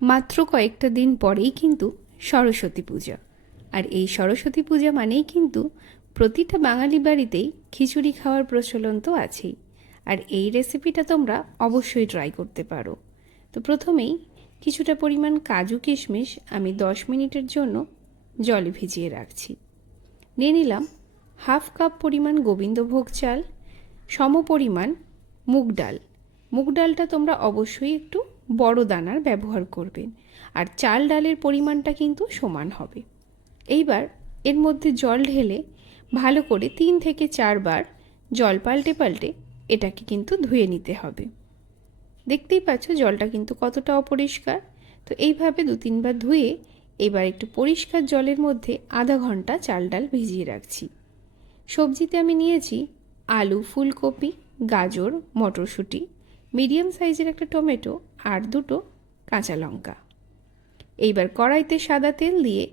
মাত্র কয়েকটা দিন পরেই কিন্তু সরস্বতী পূজা। আর এই সরস্বতী পূজা মানেই কিন্তু প্রতিটা বাঙালি বাড়িতেই খিচুড়ি খাওয়ার প্রচলন তো আছেই। আর এই রেসিপিটা তোমরা অবশ্যই ট্রাই করতে পারো। তো প্রথমেই কিছুটা পরিমাণ কাজু কিশমিশ আমি দশ মিনিটের জন্য জলে ভিজিয়ে রাখছি। নিয়ে নিলাম হাফ কাপ পরিমাণ গোবিন্দভোগ চাল সম পরিমাণ মুগ ডাল। মুগ ডালটা তোমরা অবশ্যই একটু বড় দানার ব্যবহার করবেন। আর চাল ডালের পরিমাণটা কিন্তু সমান হবে। এইবার এর মধ্যে জল ঢেলে ভালো করে তিন থেকে চারবার জল পাল্টে পাল্টে এটাকে কিন্তু ধুয়ে নিতে হবে। দেখতেই পাচ্ছ জলটা কিন্তু কতটা অপরিষ্কার। তো এইভাবে দু তিনবার ধুয়ে এবার একটু পরিষ্কার জলের মধ্যে আধা ঘণ্টা চাল ডাল ভিজিয়ে রাখছি। সবজিতে আমি নিয়েছি আলু, ফুলকপি, গাজর, মটরশুঁটি, মিডিয়াম সাইজের একটা টমেটো আর দুটো কাঁচা লঙ্কা। এইবার কড়াইতে সাদা তেল দিয়ে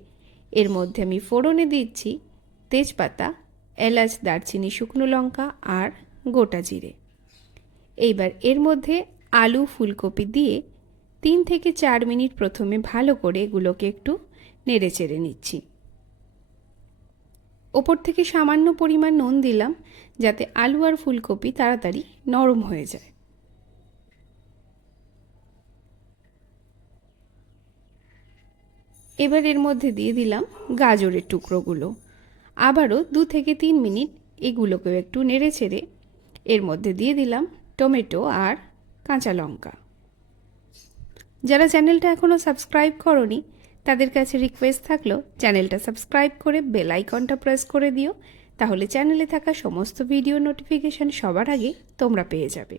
এর মধ্যে আমি ফোড়নে দিচ্ছি তেজপাতা, এলাচ, দারচিনি, শুকনো লঙ্কা আর গোটা জিরে। এইবার এর মধ্যে আলু, ফুলকপি দিয়ে তিন থেকে চার মিনিট প্রথমে ভালো করে এগুলোকে একটু নেড়ে চেড়ে নিচ্ছি। ওপর থেকে সামান্য পরিমাণ নুন দিলাম যাতে আলু আর ফুলকপি তাড়াতাড়ি নরম হয়ে যায়। এবার এর মধ্যে দিয়ে দিলাম গাজরের টুকরোগুলো। আবারও দু থেকে তিন মিনিট এগুলোকেও একটু নেড়ে চেড়ে এর মধ্যে দিয়ে দিলাম টমেটো আর কাঁচা লঙ্কা। যারা চ্যানেলটা এখনও সাবস্ক্রাইব করনি, তাদের কাছে রিকোয়েস্ট থাকল চ্যানেলটা সাবস্ক্রাইব করে বেল আইকনটা প্রেস করে দিও, তাহলে চ্যানেলে থাকা সমস্ত ভিডিও নোটিফিকেশান সবার আগে তোমরা পেয়ে যাবে।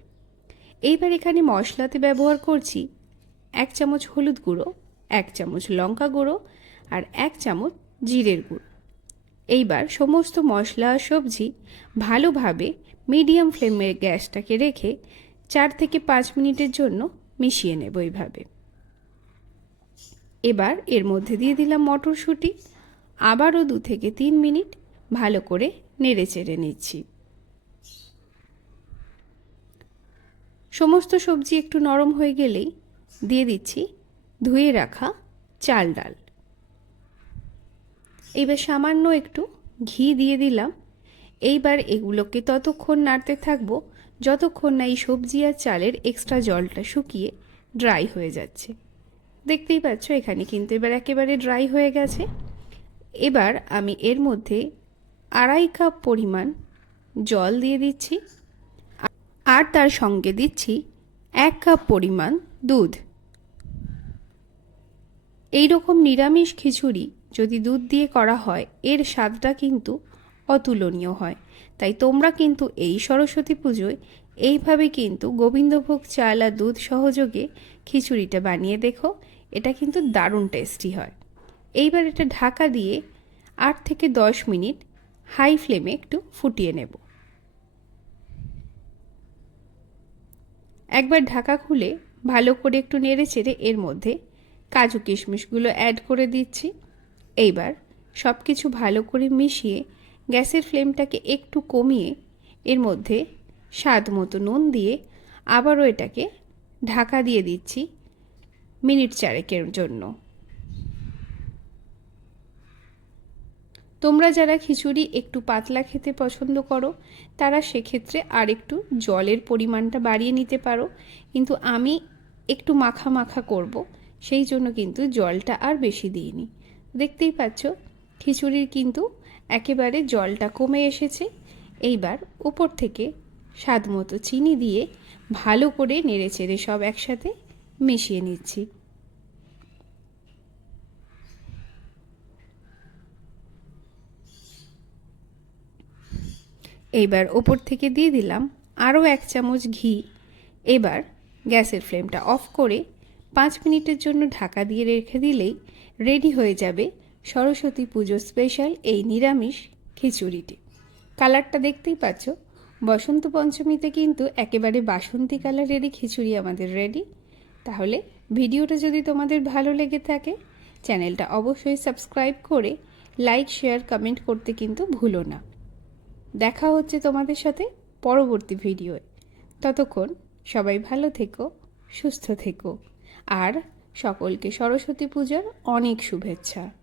এইবার এখানে মশলাতে ব্যবহার করছি এক চামচ হলুদ গুঁড়ো এক চামচ লঙ্কা গুঁড়ো আর এক চামচ জিরের গুঁড়ো। এইবার সমস্ত মশলা সবজি ভালোভাবে মিডিয়াম ফ্লেমে গ্যাসটাকে রেখে চার থেকে পাঁচ মিনিটের জন্য মিশিয়ে নেব এইভাবে। এবার এর মধ্যে দিয়ে দিলাম মটরশুঁটি। আবারও দু থেকে তিন মিনিট ভালো করে নেড়ে চেড়ে নিচ্ছি। সমস্ত সবজি একটু নরম হয়ে গেলেই দিয়ে দিচ্ছি ধুয়ে রাখা চাল ডাল। এবার সামান্য একটু ঘি দিয়ে দিলাম। এইবার এগুলোকে ততক্ষণ নাড়তে থাকব, যতক্ষণ না এই সবজি আর চালের এক্সট্রা জলটা শুকিয়ে ড্রাই হয়ে যাচ্ছে। দেখতেই পাচ্ছ, এখানে কিন্তু এবার একেবারে ড্রাই হয়ে গেছে। এবার আমি এর মধ্যে আড়াই কাপ পরিমাণ জল দিয়ে দিচ্ছি। আর তার সঙ্গে দিচ্ছি এক কাপ পরিমাণ দুধ। এই রকম নিরামিষ খিচুড়ি যদি দুধ দিয়ে করা হয়, এর স্বাদটা কিন্তু অতুলনীয় হয়। তাই তোমরা কিন্তু এই সরস্বতী পুজোয় এইভাবে কিন্তু গোবিন্দভোগ, চাল আর দুধ সহযোগে খিচুড়িটা বানিয়ে দেখো। এটা কিন্তু দারুণ টেস্টি হয়। এইবার এটা ঢাকা দিয়ে আট থেকে দশ মিনিট হাই ফ্লেমে একটু ফুটিয়ে নেব। একবার ঢাকা খুলে ভালো করে একটু নেড়ে চেড়ে এর মধ্যে কাজু কিশমিশগুলো অ্যাড করে দিচ্ছি। এইবার সব কিছু ভালো করে মিশিয়ে গ্যাসের ফ্লেমটাকে একটু কমিয়ে এর মধ্যে স্বাদ মতো নুন দিয়ে আবারও এটাকে ঢাকা দিয়ে দিচ্ছি মিনিট চারেকের জন্য। তোমরা যারা খিচুড়ি একটু পাতলা খেতে পছন্দ করো, তারা সেক্ষেত্রে আর একটু জলের পরিমাণটা বাড়িয়ে নিতে পারো। কিন্তু আমি একটু মাখা মাখা করব। সেই জন্য কিন্তু জলটা আর বেশি দিইনি। দেখতেই পাচ্ছ, খিচুড়ির কিন্তু একেবারে জলটা কমে এসেছে। এইবার উপর থেকে স্বাদ মতো চিনি দিয়ে ভালো করে নেড়ে চেড়ে সব একসাথে মিশিয়ে নিচ্ছি। এইবার ওপর থেকে দিয়ে দিলাম আরও এক চামচ ঘি। এবার গ্যাসের ফ্লেমটা অফ করে পাঁচ মিনিটের জন্য ঢাকা দিয়ে রেখে দিলেই রেডি হয়ে যাবে সরস্বতী পুজো স্পেশাল এই নিরামিষ খিচুড়িটি। কালারটা দেখতেই পাচ্ছ। বসন্ত পঞ্চমীতে কিন্তু একেবারে বাসন্তী কালারেরই খিচুড়ি আমাদের রেডি। তাহলে ভিডিওটা যদি তোমাদের ভালো লেগে থাকে, চ্যানেলটা অবশ্যই সাবস্ক্রাইব করে লাইক, শেয়ার, কমেন্ট করতে কিন্তু ভুলো না। দেখা হচ্ছে তোমাদের সাথে পরবর্তী ভিডিওয়ে। ততক্ষণ সবাই ভালো থেকো, সুস্থ থেকো। আর সকলকে সরস্বতী পূজার অনেক শুভেচ্ছা।